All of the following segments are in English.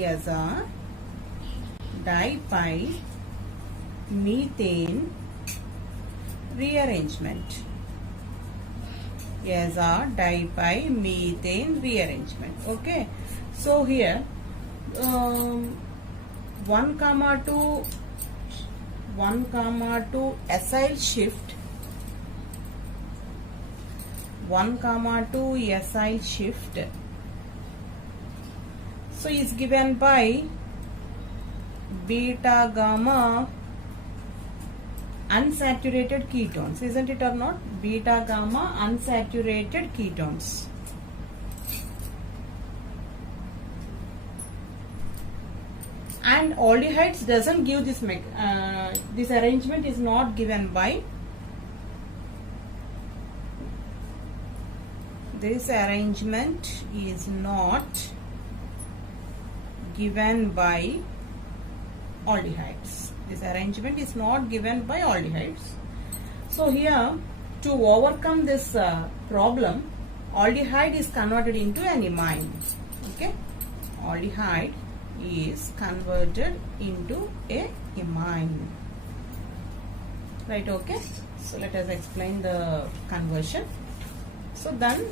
as a dipy methane rearrangement. As a dipy methane rearrangement. Okay. So here 1, 2 acyl shift 1, 2 acyl shift so is given by beta gamma unsaturated ketones, isn't it or not? Beta gamma unsaturated ketones. And aldehydes doesn't give this this arrangement is not given by this arrangement is not given by aldehydes. This arrangement is not given by aldehydes. So here to overcome this problem, aldehyde is converted into an imine. Okay, aldehyde is converted into a imine. Right, okay. So let us explain the conversion. So then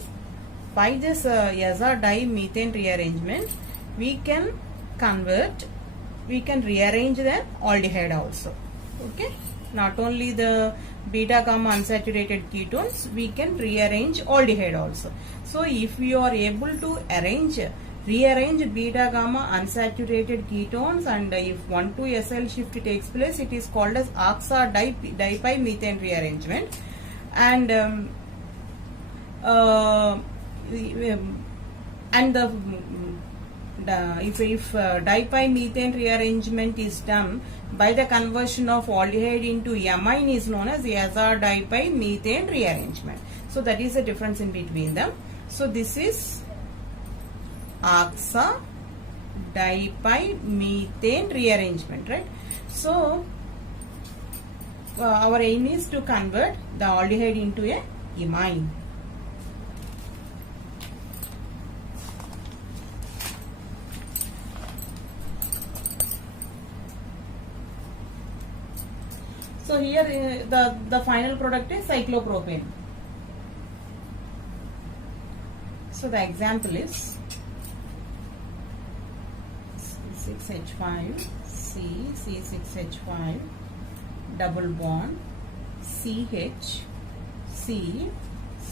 by this aza dimethane rearrangement, we can rearrange the aldehyde also. Okay, not only the beta gamma unsaturated ketones, we can rearrange aldehyde also. So if we are able to rearrange beta gamma unsaturated ketones, and if 1, 2 acyl shift takes place, it is called as oxa dipy methane rearrangement. And if dipy methane rearrangement is done by the conversion of aldehyde into amine is known as aza dipy methane rearrangement. So that is the difference in between them. So this is oxa dipy methane rearrangement, right? So our aim is to convert the aldehyde into a imine. So here the final product is cyclopropane. So the example is C6H5 C6H5 double bond CH C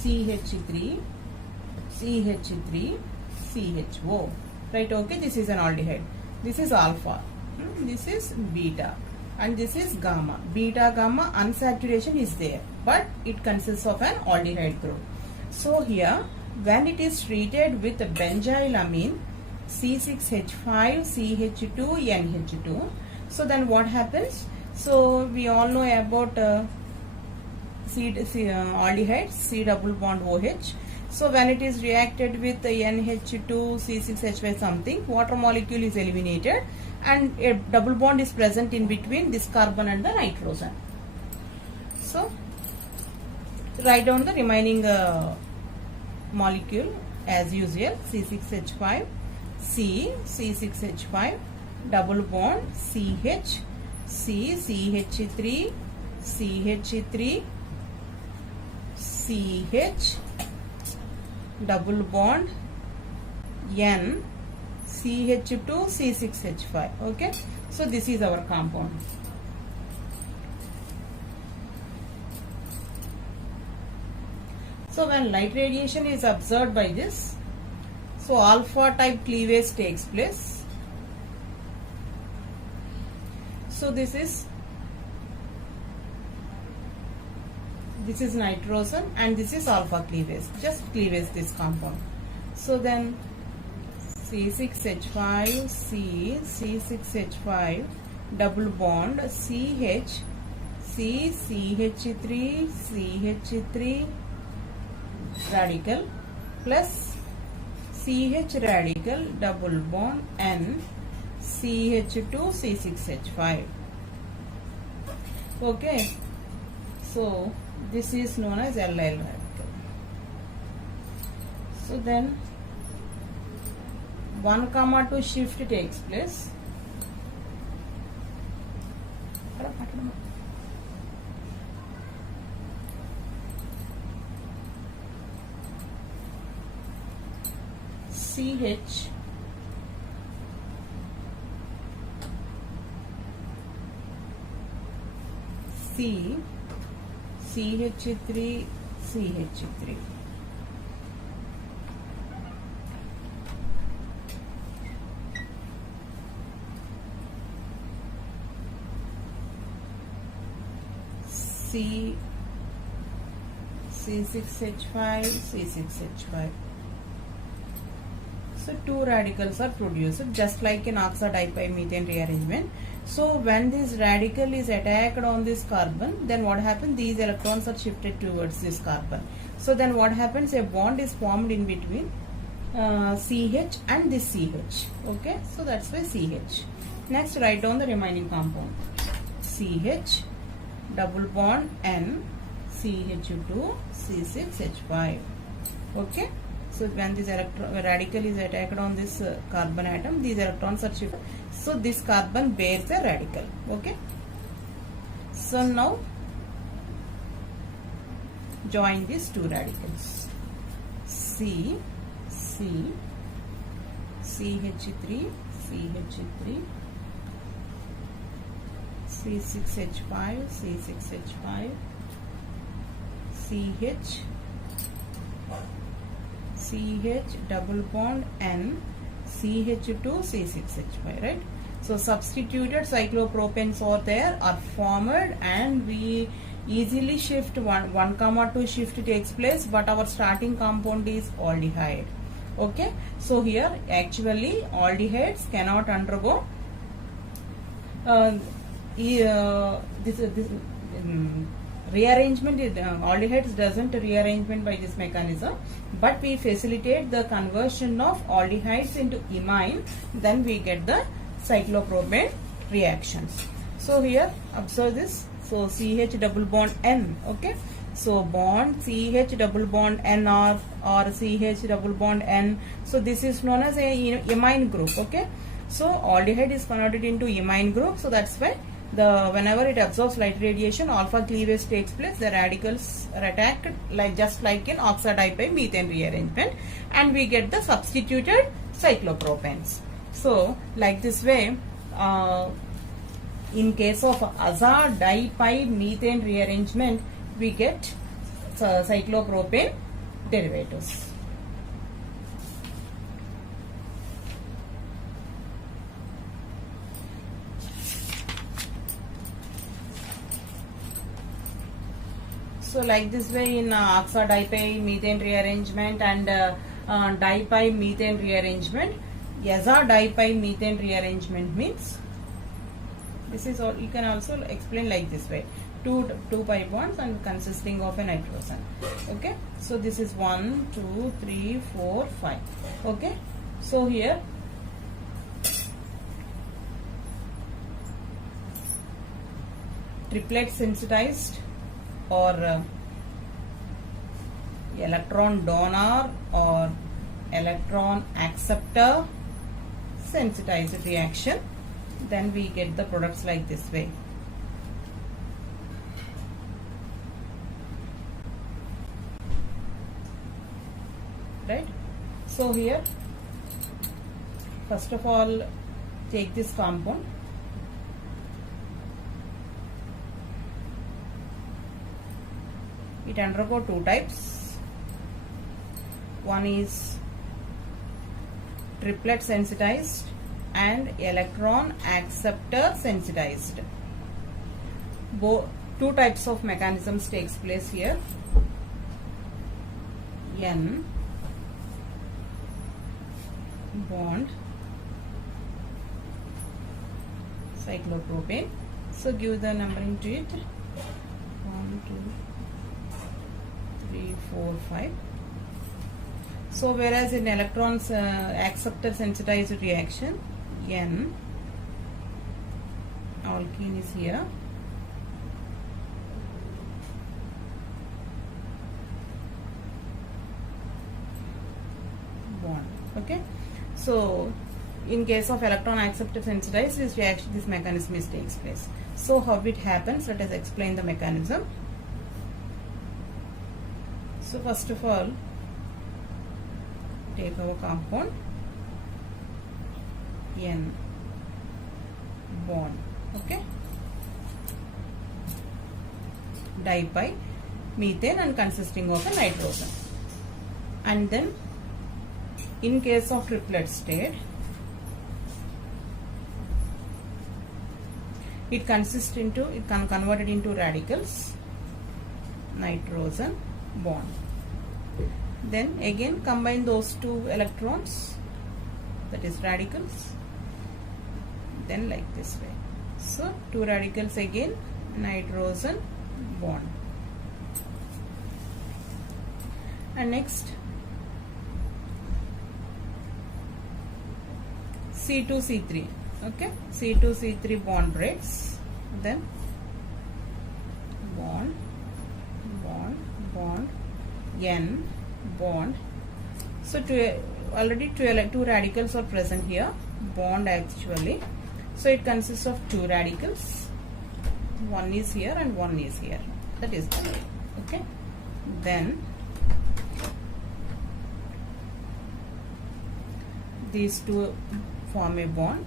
CH3 CH3 CHO. Right, okay, this is an aldehyde. This is alpha, this is beta, and this is gamma. Beta gamma unsaturation is there, but it consists of an aldehyde group. So here when it is treated with benzylamine C6H5 CH2 NH2, so then what happens? So we all know about aldehyde C double bond OH. So when it is reacted with NH2 C6H5 something, water molecule is eliminated and a double bond is present in between this carbon and the nitrogen. So write down the remaining molecule as usual. C6H5 C C6H5 double bond CH C CH3 CH3 CH double bond N CH2 C6H5. Okay, so this is our compound. So when light radiation is observed by this, so alpha type cleavage takes place. So this is nitrogen and this is alpha cleavage, just cleavage this compound. So then C6H5 C C6H5 double bond CH C CH3 CH3 radical plus CH radical double bond N CH2 C6H5. Okay, so this is known as allyl radical. So then 1,2 shift takes place. CH C CH3 CH3 C C6H5 C6H5. So two radicals are produced just like in oxidipymethane rearrangement. So when this radical is attacked on this carbon, then what happens? These electrons are shifted towards this carbon. So then what happens? A bond is formed in between CH and this CH. Okay, so that's why CH. Next, write down the remaining compound. CH double bond N CH2 C6H5. Okay. So when this radical is attacked on this carbon atom, these electrons are shifted. So this carbon bears a radical. Okay. So now join these two radicals. C CH3 CH3 C6H5 C6H5 CH double bond N CH2 C6H5, right? So substituted cyclopropanes are there, are formed, and we easily shift 1,2 shift takes place, but our starting compound is aldehyde. Okay, so here actually aldehydes cannot undergo rearrangement. Aldehydes doesn't rearrangement by this mechanism, but we facilitate the conversion of aldehydes into imine, then we get the cyclopropane reactions. So here observe this. So CH double bond N. Okay, so bond CH double bond N or CH double bond N. So this is known as a imine group. Okay, so aldehyde is converted into imine group. So that's why whenever it absorbs light radiation, alpha cleavage takes place. The radicals are attacked just like in oxidipymethane rearrangement, and we get the substituted cyclopropanes. So like this way, in case of azadipymethane rearrangement, we get cyclopropane derivatives. So like this way in oxidipymethane rearrangement and dipymethane rearrangement, azadipymethane rearrangement means this is all. You can also explain like this way: two pi bonds and consisting of a nitrogen. Okay, so this is 1 2 3 4 5. Okay, so here triplet sensitized or electron donor or electron acceptor sensitized reaction, then we get the products like this way. Right? So here, first of all, take this compound. It undergo two types. One is triplet sensitized and electron acceptor sensitized. Two types of mechanisms takes place here. N bond cyclopropane. So give the numbering to it. 1 2 3 4 5. So whereas in electrons acceptor sensitized reaction, N alkene is here, bond. Okay, So in case of electron acceptor sensitized, this reaction, this mechanism is takes place. So how it happens, let us explain the mechanism. So first of all, take our compound N bond, okay, dimethane and consisting of a nitrogen. And then in case of triplet state, it converted into radicals, nitrogen bond. Then again combine those two electrons, that is radicals, then like this way. So two radicals again, nitrogen bond. And next C2C3, okay, C2C3 bond breaks, then bond, N bond. So already two radicals are present here, bond actually. So it consists of two radicals, one is here and one is here, that is the way, okay. Then these two form a bond,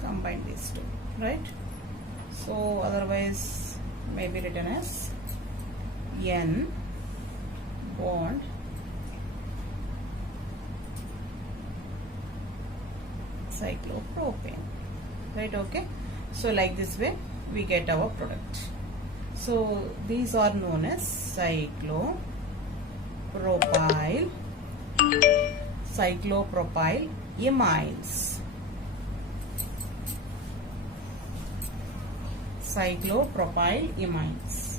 combine these two, right? So otherwise may be written as N bond cyclopropane, right? Okay, so like this way we get our product. So these are known as cyclopropyl imines. Cyclopropyl imines.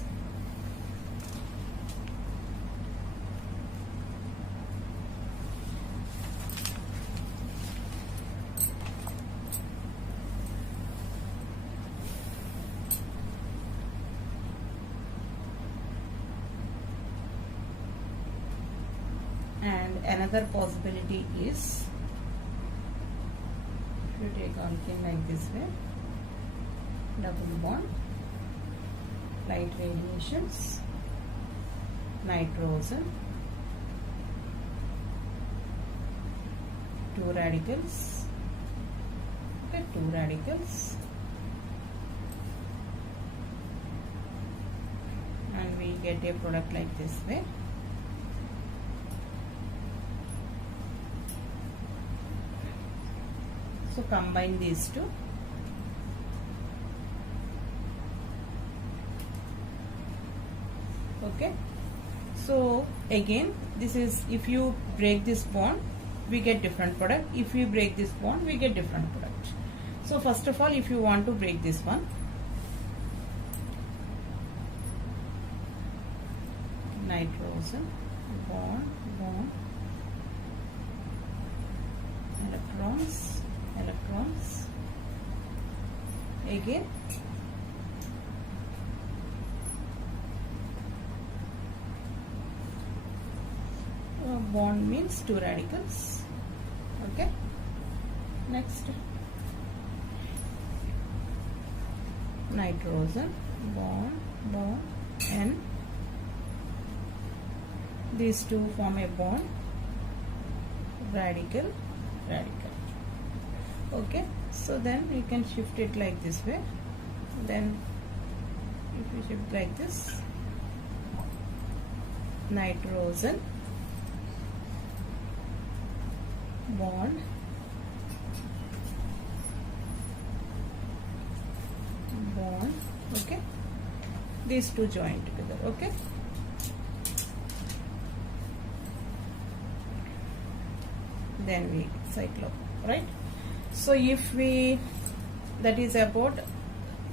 And another possibility is, if you take alkane like this way, double bond, light radiations, nitrogen, two radicals, okay, two radicals, and we get a product like this way. So combine these two. Okay. So again, this is, if you break this bond, we get different product. If you break this bond, we get different product. So first of all, if you want to break this one, nitrogen bond, electrons, again bond means two radicals, okay. Next, nitrogen bond, N, these two form a bond, radical, okay. So then we can shift it like this way. Then if we shift like this, nitrogen bond, okay, these two join together, okay. Then we cyclo, right? So if we, that is about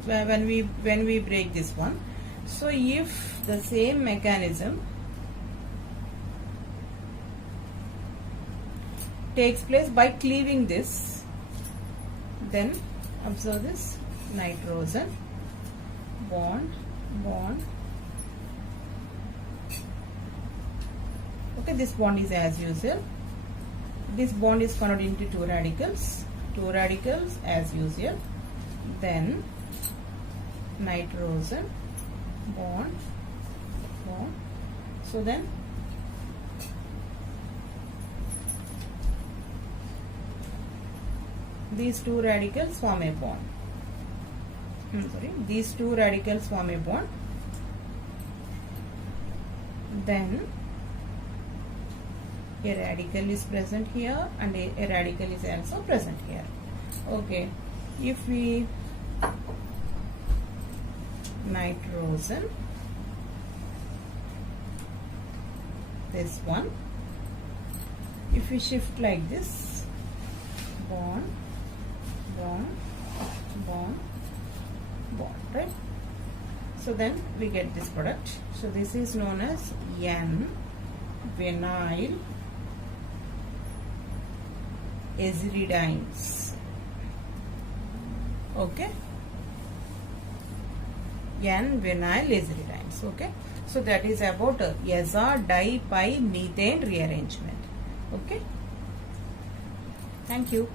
when we break this one. So if the same mechanism takes place by cleaving this, then observe this, nitrogen, bond, bond. Okay, this bond is as usual. This bond is converted into two radicals as usual. Then nitrogen, bond, bond. So then these two radicals form a bond. These two radicals form a bond. Then a radical is present here and a radical is also present here. Okay, if we nitrogen, this one, if we shift like this, bond, bond, bond, bond, right? So then we get this product. So this is known as N-vinyl aziridines. Okay, N-vinyl aziridines. Okay, so that is about aza dipymethane rearrangement. Okay, thank you.